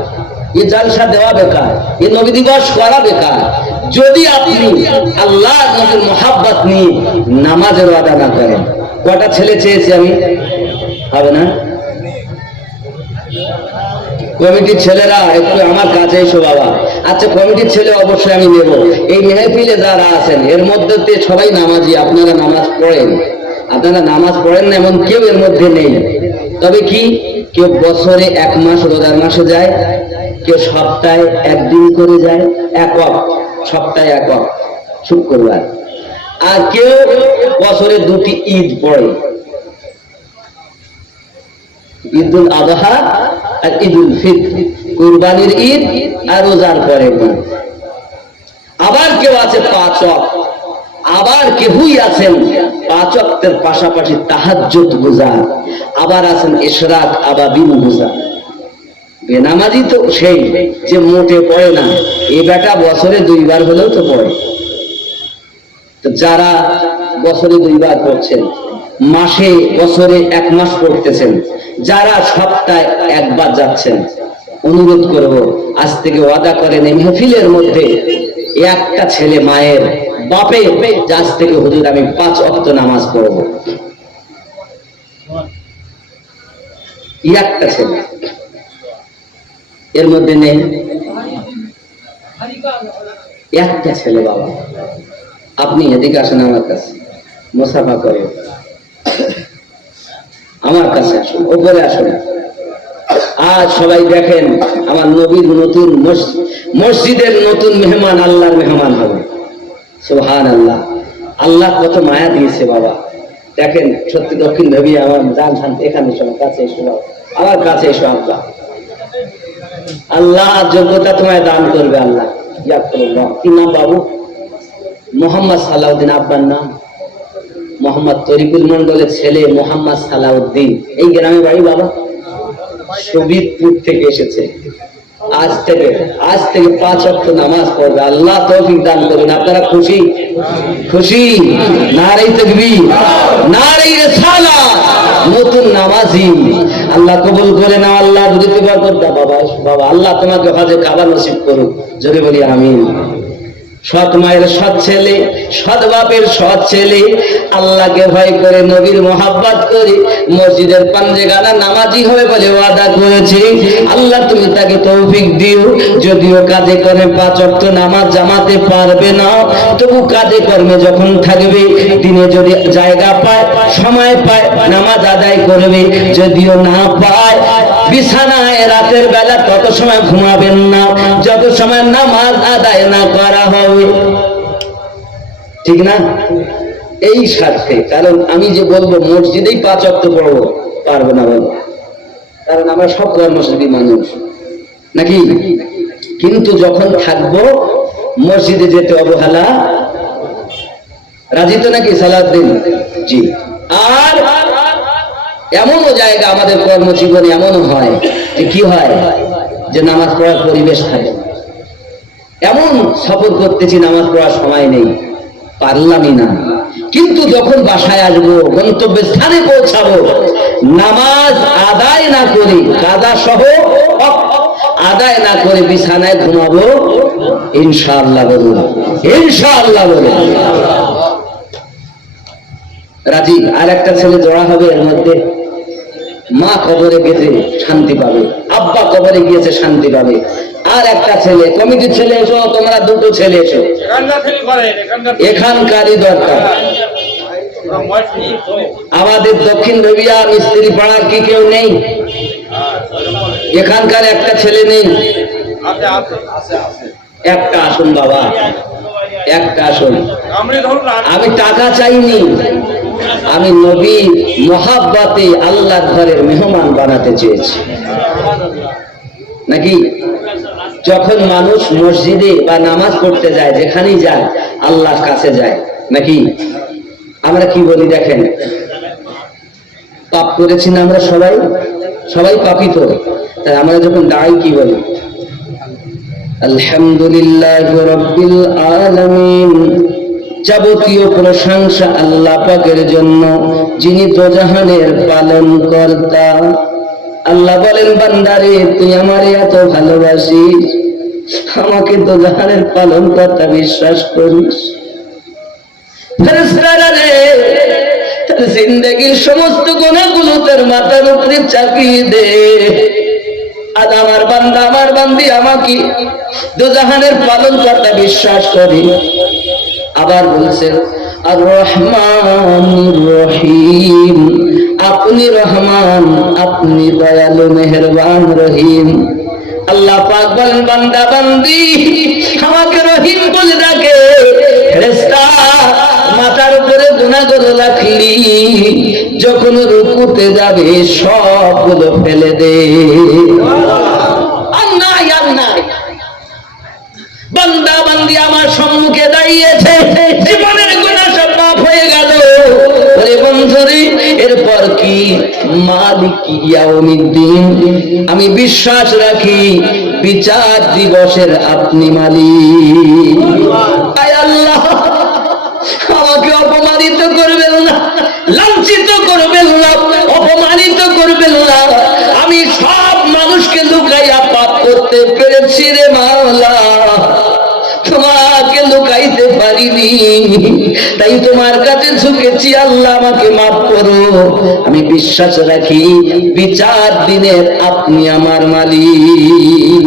এ জালসা দেওয়া বেকার, এ নবী দিবস করা বেকার, যদি আপনি আল্লাহ নবীর মোহাব্বত নিয়ে নামাজের ওয়াদা না করেন। কটা ছেলে চেয়েছি আমি, হবে না? কমিটির ছেলেরা একটু আমার কাছে এসো বাবা, আচ্ছা কমিটির ছেলে অবশ্যই আমি নেব। এই মেহফিলে যারা আছেন এর মধ্যে সবাই নামাজি, আপনারা নামাজ পড়েন, আপনারা নামাজ পড়েন না এমন কেউ এর মধ্যে নেই। তবে কি কেউ বছরে 1 মাস রোজার মাসে যায়, কেউ সপ্তাহে 1 দিন করে যায়, একক সপ্তাহে একক শুক্রবার, আর কেউ বছরে 2টি ঈদ পড়ে, ঈদুল আযহা আর ঈদুল ফিতর, কুরবানির ঈদ আর রোজার পরের দিন। আবার কেউ আছে 5 ওয়াক্ত, আবার কেউই আছেন 5 ওয়াক্তের পাশাপাশি তাহাজ্জুদ গুজার, আবার আছেন ইশরাক আবাবিল গুজার। বেনামাজি তো সেই যে মোটে পড়ে না, এই বেটা বছরে 2 বার হলেও তো পড়ে। তো যারা বছরে 2 বার পড়ছেন, মাসে বছরে 1 মাস পড়তেছেন, যারা সপ্তাহে 1 বার যাচ্ছেন, অনুরোধ করব আজ থেকে ওয়াদা করেন এই মাহফিলের মধ্যে একটা ছেলে মায়ের বাপে আজ থেকে হুজুর আমি 5 ওয়াক্ত নামাজ পড়ব, একটা ছেলে এর মধ্যে নেই, একটা ছেলে। বাবা আপনি এদিকে আসেন আমার কাছে, মুসাফা করে আমার কাছে আসুন, ওপরে আসুন। আজ সবাই দেখেন আমার নবীর নতুন মসজিদের নতুন মেহমান, আল্লাহর মেহমান হবে। সুবহানাল্লাহ, আল্লাহ কত মায়া দিয়েছে বাবা। দেখেন সত্যি দক্ষিণ নবী আমার জান শান্তি, এখানে সবার কাছে এসো, আমার কাছে এসো। আল্লাহ আল্লাহ যোগ্যতা তোমায় দান করবে। আল্লাহ কি নাম বাবু? মোহাম্মদ সালাউদ্দিন। আব্বার নাম মোহাম্মদ তরিকুল মন্ডলের ছেলে মোহাম্মদ সালাউদ্দিন। এই গ্রামে বাড়ি বাবা, শোভিতপুর থেকে এসেছে। আজ থেকে 5 ওয়াক্ত নামাজ পড়বে, আল্লাহ তৌফিক দান করবেন। আপনারা খুশি? খুশি? নারে তাকবীর, নারে রিসালাত। নতুন নামাজি আল্লাহ কবুল করে নাও। আল্লাহ রুজিতে বরকত দাও। বাবা আল্লাহ তোমাকে হজে কাবা নসিব করুক, জোরে বলি আমিন। সৎ মায়ের সৎ ছেলে, সৎ বাপের সৎ ছেলে, আল্লাহকে ভয় করে নবীর মোহাব্বত করে মসজিদের পাঞ্জেগানা নামাজি হবে বলে ওয়াদা করেছে। আল্লাহ তুমি তাকে তৌফিক দিও। যদিও কাজে কর্মে 5 ওয়াক্ত নামাজ জামাতে পারবে না, তবু কাজে কর্মে যখন থাকবে, দিনে যদি জায়গা পায়, সময় পায়, নামাজ আদায় করবে। যদিও না পায়, বিছানায় রাতের বেলা তত সময় ঘুমাবেন না যত সময় নামাজ আদায় না করা হবে, ঠিক না? এই স্বার্থে, কারণ আমি যে বলবো মসজিদেই 5 ওয়াক্ত পড়বো, পারবো না বলো, কারণ আমরা সব কর্মসূচি মানুষ নাকি। কিন্তু যখন থাকবো মসজিদে যেতে অবহেলা, রাজি তো নাকি সালাউদ্দিন জি? আর এমনও জায়গা আমাদের কর্মজীবনে এমনও হয় যে কি হয় যে নামাজ পড়ার পরিবেশ থাকে। এমন সফর করতেছি নামাজ পড়ার সময় নেই, পারলামই না। কিন্তু যখন বাসায় আসবো, গন্তব্যের স্থানে পৌঁছাবো, নামাজ আদায় না করে, কাজা সহ আদায় না করে বিছানায় ঘুমাবো, ইনশাআল্লাহ বলুন, ইনশাআল্লাহ বলুন। রাজি? আর একটা ছেলে জোড়া হবে এর মধ্যে। মা কবরে গেছে শান্তি পাবে, আব্বা কবরে গিয়েছে শান্তি পাবে। আর একটা ছেলে, কমিটির ছেলে এসো, তোমরা 2টো ছেলে এসো, এখানকারই দরকার। আমাদের দক্ষিণ রবিয়া মিস্ত্রি পাড়ার কি কেউ নেই? এখানকার একটা ছেলে নেই? একটা আসুন বাবা, একটা আসুন। আমি টাকা চাইনি, আমি নবী মোহাব্বতে আল্লাহর ঘরের মেহমান বানাতে চেয়েছি নাকি। যখন মানুষ মসজিদে বা নামাজ পড়তে যায়, যেখানেই যায় আল্লাহর কাছে যায় নাকি। আমরা কি বলি দেখেন, পাপ করেছি না আমরা সবাই, সবাই পাপী তো। তাই আমরা যখন দাঁড়াই কি বলি? আলহামদুলিল্লাহ রাব্বিল আলামিন। যাবতীয় প্রশংসা আল্লাহ পাকের জন্য, যিনি দোজাহানের পালন কর্তা। আল্লাহ বলেন বান্দারে তুই আমারে এত ভালোবাসিস, আমাকে দোজাহানের পালন কর্তা বিশ্বাস করিস। ফেরেশতারা রে, তার জিন্দেগীর সমস্ত গুনাহগুলো তার মাথার উপরে চাপিয়ে দে, আর আমার বান্দা আমার বান্দি আমাকে দুজাহানের পালন কর্তা বিশ্বাস করে। আবার বলছেন আর রহমানুর রহিম, আপনি রহমান, আপনি দয়ালু মেহেরবান রহিম। আল্লাহ পাক বলেন বান্দা বান্দি আমাকে রহিম বলে ডাকে। ফেরেশতা মাথার উপরে গুনাহগুলো রাখলি, যখন রুকুতে যাবে সবগুলো ফেলে দে। আর নাই আর নাই। বান্দা বান্দি আমার সম্মুখে দাঁড়িয়েছে, জীবনের গুনাহ সব মাফ হয়ে গেল। ওরে বন্ধুরে, এরপর কি? মালিক ইয়াউমিদ্দিন, আমি বিশ্বাস রাখি বিচার দিবসের আপনি মালিক। আয় আল্লাহ, আমাকে অপমানিত করবেন না, লাঞ্ছিত করবেন না, অপমানিত করবেন না। আমি সব মানুষকে লুকাইয়া পাপ করতে পেরেছি রে মাওলা, তোমাকে লুকাইতে পারিনি, তাই তোমার কাছে ঝুঁকেছি। আল্লাহ আমাকে মাফ করো। আমি বিশ্বাস রাখি বিচার দিনের আপনি আমার মালিক।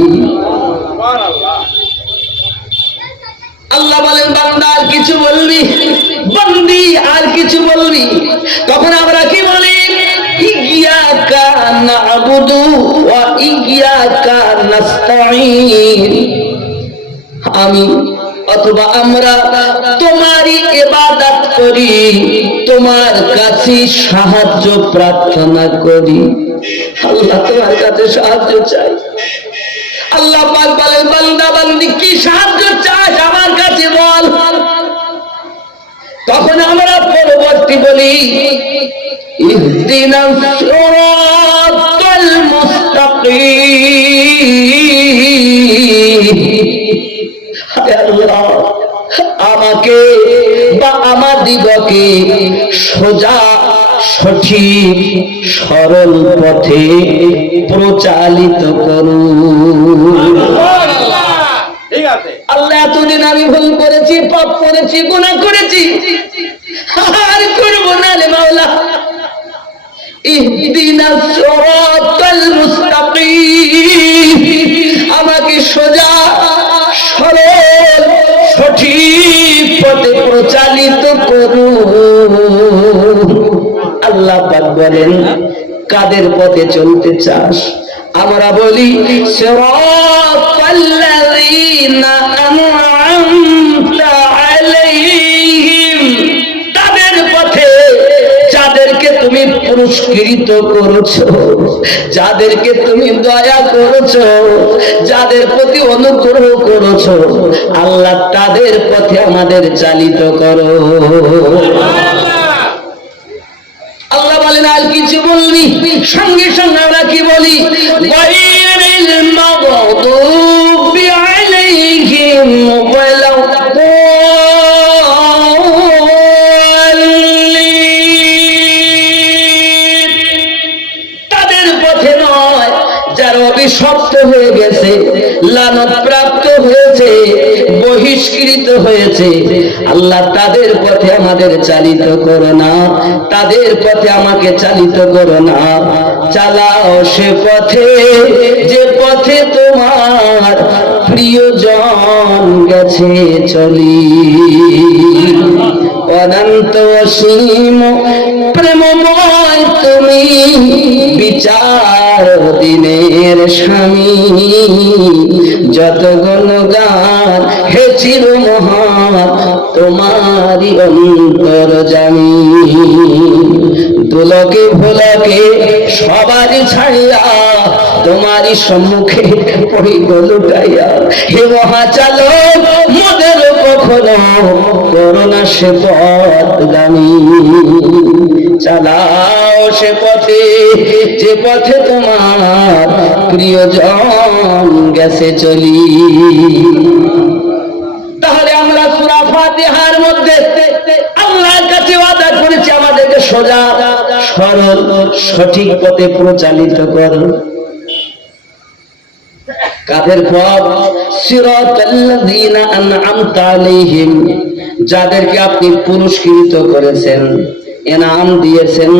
আল্লাহ বলেন বান্দা আর কিছু বলবি? বান্দি আর কিছু বলবি? তখন আমরা কি বলি? ইয়্যাকা না'বুদু ওয়া ইয়্যাকা নাস্তাঈন। আমি অথবা আমরা তোমারই ইবাদত করি, তোমার কাছে সাহায্য প্রার্থনা করি। আল্লাহ তোমার কাছে সাহায্য চাই। আল্লাহ পাক বলেন বান্দা বান্দি কি সাহায্য চাস আমার কাছে বল। তখন আমরা পরবর্তী বলি ইহদিনাস সিরাতাল মুস্তাকিম। আল্লাহ আমাকে বা আমাদিগকে সোজা সঠিক সরল পথে প্রচালিত করুন। আল্লাহ এতদিন আমি ভুল করেছি, পাপ করেছি, গুনাহ করেছি, আর করব না রে মাওলা। ইহদিনাস সিরাতাল মুস্তাকিম, আমাকে সোজা সরল সঠিক পথে প্রচালিত করুন। আল্লাহ পাক বলেন কাদের পথে চলতে চাস? আমরা বলি সিরাতাল্লাযীনা আন'আমতা আলাইহিম, তাদের পথে যাদেরকে তুমি পুরস্কৃত করেছো, যাদেরকে তুমি দয়া করেছো, যাদের প্রতি অনুগ্রহ করেছো, আল্লাহ তাদের পথে আমাদের চালিত করো। আল্লাহ বলেন আর কিছু বলবি? সঙ্গে সঙ্গে আমরা কি বলি? গায়রিল মাগদুবি আলাইহিম ওয়ালাদ-দাল্লিন, তাদের পথে নয় যারা অভিশপ্ত হয়ে গেছে, লানত প্রাপ্ত হয়েছে, বহিষ্কৃত হয়েছে। আল্লাহ তাদের পথে আমাদের চালিত করো না, তাদের পথে আমাকে চালিত করো না। চালাও সে পথে যে পথে তোমার প্রিয়জন গেছে চলি। অনন্ত অসীম প্রেমময় তুমি, বিচার দিনের স্বামী। যত গুণগান হে চির মহান তোমারই অন্তর্যামী। দুলকে ভুলকে সবারই ছাড়িয়া তোমারই সম্মুখে পড়িব লুটাইয়া। হে মহাচালক মোদের কখনো করোনা সে পথগামী। চালাও সে পথে যে পথে তোমার প্রিয়জন গেছে চলি। তাহলে আমরা সূরা ফাতিহার মধ্যে আল্লাহর কাছে ওয়াদা করেছি আমাদেরকে সোজা সরল সঠিক পথে প্রচালিত করো। কাদের পথ? সিরাতাল্লাযীনা আন'আমতা আলাইহিম, যাদেরকে আপনি পুরস্কৃত করেছেন, এনাম দিয়েছেন,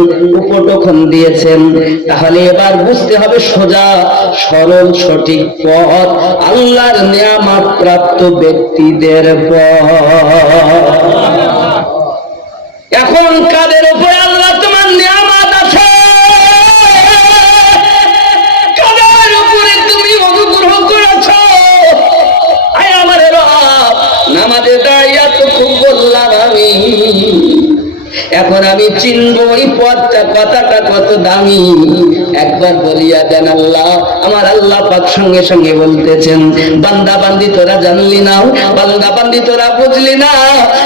উপটোকন দিয়েছেন। তাহলে এবার বুঝতে হবে সোজা সরল সঠিক পথ আল্লাহর নিয়ামত প্রাপ্ত ব্যক্তিদের পথ। এখন কাদের উপরে আল্লাহ তোমার নিয়ামত আছে, কাদের উপরে তুমি অনুগ্রহ করেছ? আয় আমার রব, নামাজে দাঁড়িয়ে তো খুব বললাম আমি, এখন আমি চিনবো ওই পথটা কথাটা কত দামি। একবার বলিয়া দেন আল্লাহ। আমার আল্লাহ পাক সঙ্গে সঙ্গে বলতেছেন, বান্দা বান্দি তোরা জানলি না, বান্দা বান্দি তোরা বুঝলি না,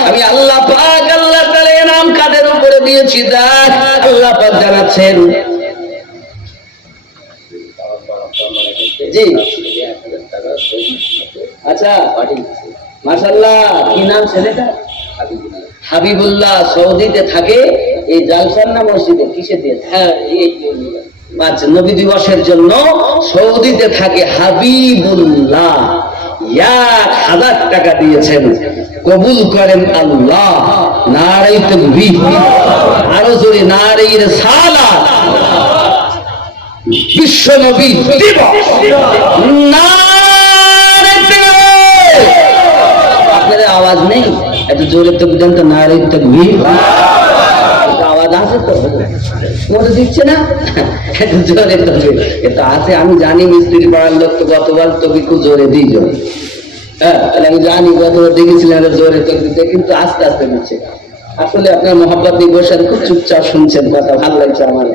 আমি আল্লাহ পাক আল্লাহ তাআলা নাম কাদের উপরে দিয়েছি। দেখ আল্লাহ পাক জানাচ্ছেন, জি আচ্ছা মাশাআল্লাহ, কি নাম ছেলেটা? হাবিবুল্লাহ। সৌদিতে থাকে, এই জালসার না মসজিদে কিসে দিয়েছে? হ্যাঁ, আচ্ছা, নবী দিবসের জন্য সৌদিতে থাকে হাবিবুল্লাহ। 1000 টাকা দিয়েছেন, কবুল করেন আল্লাহ। নারে তাকবীর, আরো জোরে নারে রিসালাত। বিশ্ব নবী দিবস, নারে তাকবীর। আপনাদের আওয়াজ নেই, একটু জোরে তো দেন তো, নারে তাকবীর। আওয়াজ আছে তো, মনে দিচ্ছে না? একটু জোরে তাকবীর। এটা আছে, আমি জানি মিস্ত্রি পাড়ার লোক তো গতবার তো একটু জোরে দিল। হ্যাঁ, তাহলে আমি জানি গতবার দেখেছিলেন জোরে তাকবীর, কিন্তু আস্তে আস্তে দিচ্ছে। আসলে আপনার মহব্বত নিয়ে বসে খুব চুপচাপ শুনছেন কথা, ভালো লাগছে আমার,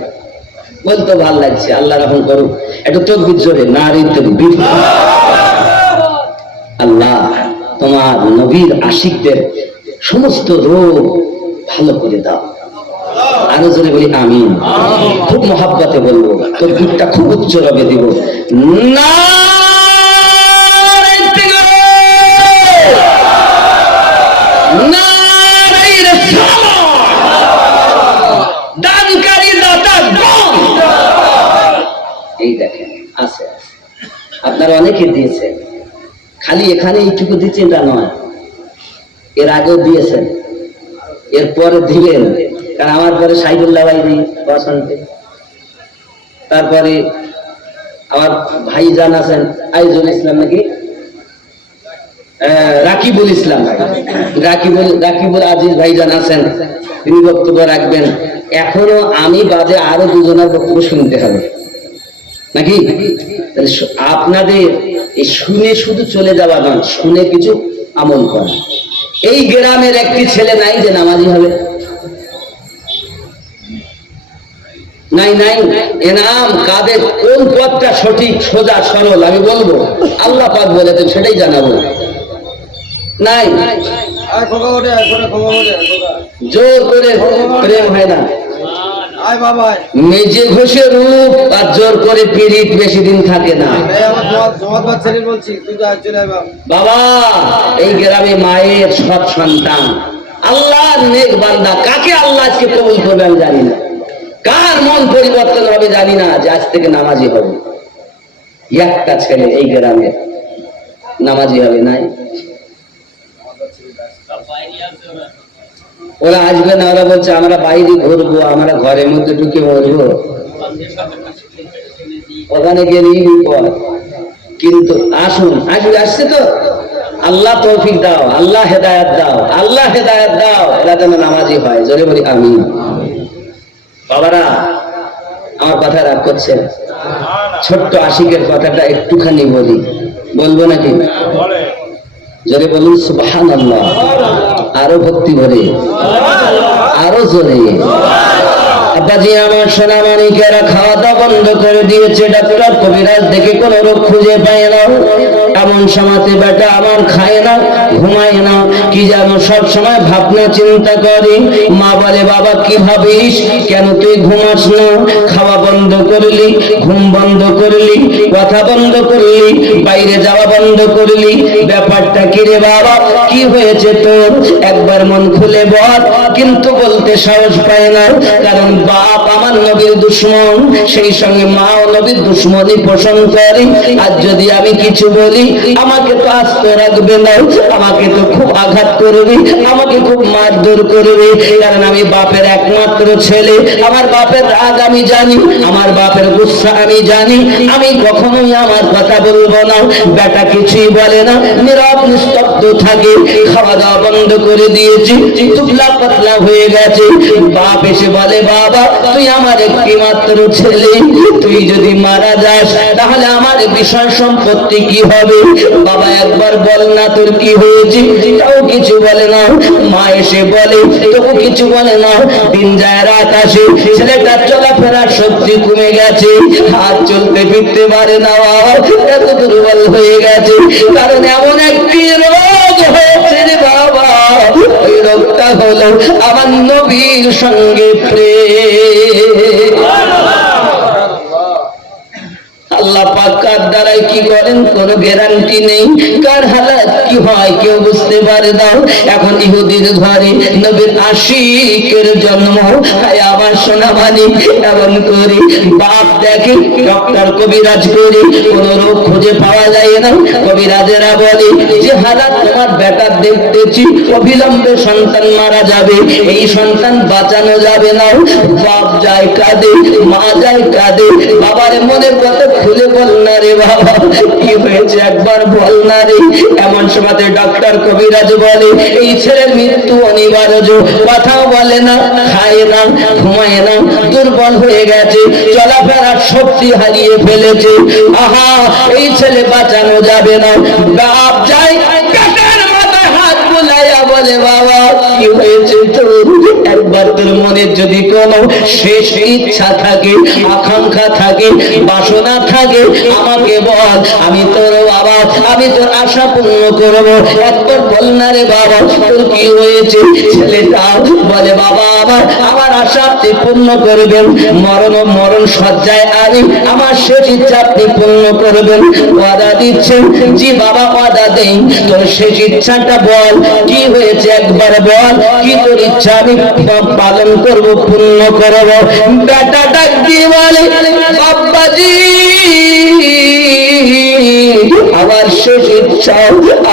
বলতে ভালো লাগছে। আল্লাহ রহম করুক, একটু তাকবীর জোরে, নারে তাকবীর। আল্লাহ তোমার নবীর আশিকদের সমস্ত রোগ ভালো করে দাও। আরো জোরে বলি আমিন। খুব মহাব্বতে বলবো, তোর দুধটা খুব উচ্চ রবে দিব। এই দেখেন আছে, আপনারা অনেকে দিয়েছেন, খালি এখানে এইটুকু দিচ্ছেন তা নয়, এর আগেও দিয়েছেন, এরপরে দিবেন। কারণ আমার পরে সাইদুল্লাহ ভাই দিই বসন্তে, তারপরে আমার ভাইজান আছেন আইজুল ইসলাম, নাকি রাকিবুল ইসলাম ভাই, রাকিবুল আজিজ ভাইজান আছেন, তিনি বক্তব্য রাখবেন। এখনো আমি বাদে আরো দুজনের বক্তব্য শুনতে হবে নাকি? আপনাদের এই শুনে শুধু চলে যাওয়া নয়, শুনে কিছু আমল করা। এই গ্রামের একটি ছেলে নাই যে নামাজি হবে? নাই নাই। এনাম কাদের, কোন পথটা সঠিক সোজা সরল আমি বলবো, আল্লাহ পাক বলেছেন সেটাই জানাবো। নাই, জোর করে প্রেম হয় না, মেজে ঘষে রূপ, আর জোর করে পীড়িত বেশি দিন থাকে না। বাবা, এই গ্রামে মায়ের সৎ সন্তান, আল্লাহর নেক বান্দা, কাকে আল্লাহ আজকে কবুল করবে আমি জানি না, কার মন পরিবর্তন হবে জানি না, যে আজ থেকে নামাজি হবে। একটা ছেলে এই গ্রামে নামাজি হবে নাই। ওরা আসবে না, ওরা বলছে আমরা বাইরে ঘুরবো, আমরা ঘরের মধ্যে ঢুকে মরবো, ওখানে গেলেই বিপদ। কিন্তু আসুন, আসছে তো, আল্লাহ তৌফিক দাও, আল্লাহ হেদায়েত দাও, আল্লাহ হেদায়েত দাও, এরা যেন নামাজি হয়। জোরে বলি আমিন। বাবারা, আমার কথা রাগ করছেন? ছোট্ট আশিকের কথাটা একটুখানি বলি, বলবো নাকি? জোরে বলুন সুবহানাল্লাহ। আরো ভক্তি ভরে, আরো জোরে। আব্বাজি আমার সোনা মানিকেরা খাওয়া দাওয়া বন্ধ করে দিয়েছে, ডাক্তার কবিরাজ দেখে কোনো রোগ খুঁজে পায় না। এমন সময়তে বেটা আমার খায় না, ঘুমায় না, কি যেন সব সময় ভাবনা চিন্তা করে। মা বলে, বাবা কি ভাবিস, কেন তুই ঘুমাস না? খাওয়া বন্ধ করলি, ঘুম বন্ধ করলি, কথা বন্ধ করলি, বাইরে যাওয়া বন্ধ করলি, ব্যাপারটা কি রে বাবা, কি হয়েছে তোর? একবার মন খুলে বল, কিন্তু বলতে সাহস পায় না, কারণ বাপ আমার নবীর দুশমন, সেই সঙ্গে মা ও নবীর দুশমনি পোষণ করে। আর যদি আমি কিছু বলি আমাকে তো আস্ত রাখবে না, আমাকে তো খুব আঘাত করবে, আমাকে খুব মারধর করবে, কারণ আমি বাপের একমাত্র ছেলে। আমার বাপের রাগ আমি জানি, আমার বাপের গুসা আমি জানি। আমি কখনোই আমার কথা বলবো না। বেটা কিছুই বলে না, নীরব নিস্তব্ধ থাকে। খাওয়া দাওয়া বন্ধ করে দিয়েছি, দুবলা পাতলা হয়ে গেছে। বাপ এসে বলে, বাবা তুই আমার একটি মাত্র ছেলে, তুই যদি মারা যাস তাহলে আমার বিষয় সম্পত্তি কি হবে? বাবা একবার বল না তোর কি হয়েছে, তাও কিছু বলে না। মা এসে বলে, তবু কিছু বলে না। দিন যায় রাত আসে, ছেলেটার চলাফেরার শক্তি কমে গেছে, হাত চলতে ফিরতে পারে না, এত দুর্বল হয়ে গেছে। কারণ এমন একটি রোগ হয়েছে রে বাবা, ওই রোগটা হলো আমার নবীর সঙ্গে প্রেম। আল্লাহ পাক কার দ্বারাই কি করেন কোনো গ্যারান্টি নেই, কার হালাত কি হয় কেউ বুঝতে পারে না। এখন ইহুদির ঘরে নবীর আশিকের জন্ম, হায় আমার সোনা মানিক। এমন করে বাপ দেখে ডক্টর কবিরাজ করে কোন রোগ খুঁজে পাওয়া যায় না। কবিরাজেরা বলে যে হালাত তোমার বেটার দেখতেছি, অবিলম্বে সন্তান মারা যাবে, এই সন্তান বাঁচানো যাবে না। বাপ যায় কাঁদে, মা যায় কাঁদে, বাবার মনের কথা খুলে বল না রে বাবা, কি হয়েছে একবার বল না রে। এমন সময় ডক্টর কবিরাজ বলে এই ছেলের মৃত্যু অনিবার্য, কথাও বলে না, খায় না, ঘুমায় না, দুর্বল হয়ে গেছে, চলাফেরার শক্তি হারিয়ে ফেলেছে। আহা, এই ছেলে বাঁচানো যাবে না। বাপ যায় কাটার মাথায় হাত বুলাইয়া বলে, বাবা কি হয়েছে তোর? একবার তোর মনের যদি কোনো শেষ ইচ্ছা থাকে, আকাঙ্ক্ষা থাকে, বাসনা থাকে, আমাকে বল, আমি তোর বাবা, আমি তোর আশা পূর্ণ করবো। একবার বল না রে বাবা তোর কি হয়েছে? ছেলেটা বলে, বাবা আমার আশা আপনি পূর্ণ করবেন, মরণ সজ্জায় আমি আমার শেষ ইচ্ছা আপনি পূর্ণ করবেন। ওয়াদা দিচ্ছেন? জি বাবা ওয়াদা দেন। তোর শেষ ইচ্ছাটা বল, কি হয়েছে একবার বল, কি তোর ইচ্ছা আমি পালন করব, পূর্ণ করব। বেটা ডাক দিয়ে বলে, বাবাজি আমার শেষ ইচ্ছা,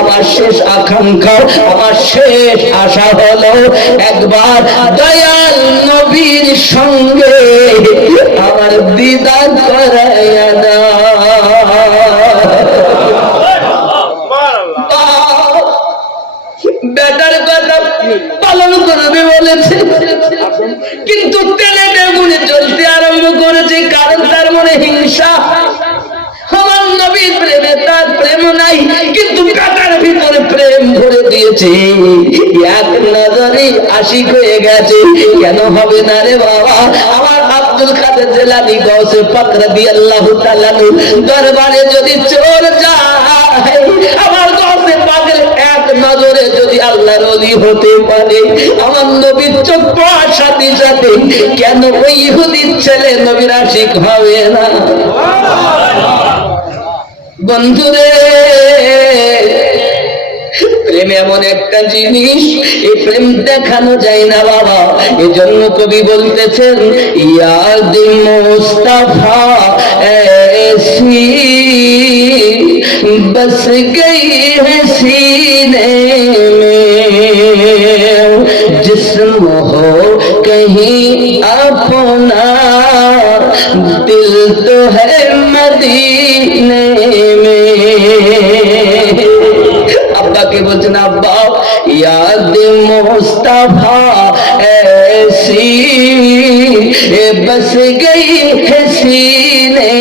আমার শেষ আকাঙ্ক্ষা, আমার শেষ আশা হলো একবার দয়াল নবীর সঙ্গে আমার দিদার করাইয়া না। বেটার কথা পালন করবে বলেছে, কিন্তু তেলে বেগুনে চলতে আরম্ভ করেছে, কারণ তার মনে হিংসা। আমার নবীর প্রেমে তার প্রেম নাই, কিন্তু কাটার ভিতরে প্রেম ভরে দিয়েছে, এক নজরে আশিক হয়ে গেছে। কেন হবে না রে বাবা? আমার আব্দুল কাদের জিলানী গৌসে পাক রাদিয়াল্লাহু তাআলা দরবারে যদি চোর যায়, আমার গৌসে পাকের এক নজরে যদি আল্লাহর ওলি হতে পারে, আমার নবীর চোখ পাওয়ার সাথে সাথে কেন ওই ইহুদির ছেলে নবীর আশিক হবে না? বন্ধুরে, প্রেম এমন একটা জিনিস, এই প্রেম দেখানো যায় না বাবা। এজন্য কবি বলতেছেন, ইয়াদ মুস্তাফা ऐसी बस गई है सीने में, जिस्म हो कहीं अपना, दिल तो है मदीने में। अब्बा के बोलছেন, अब्बा याद मुस्तफा ऐसी बस गई है सीने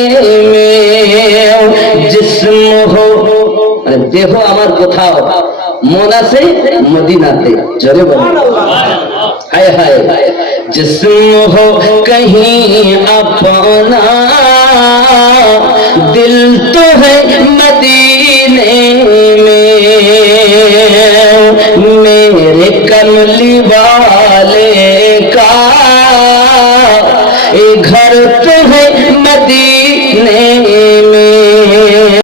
में, जिस्म हो, देह আমার কোথাও, মন আছে মদিনাতে। জোরে বলেন হায় হায়। जिस्म हो कहीं अपना, दिल तो है मदीने में, मेरे कमली वाले का ये घर तो है मदीने में।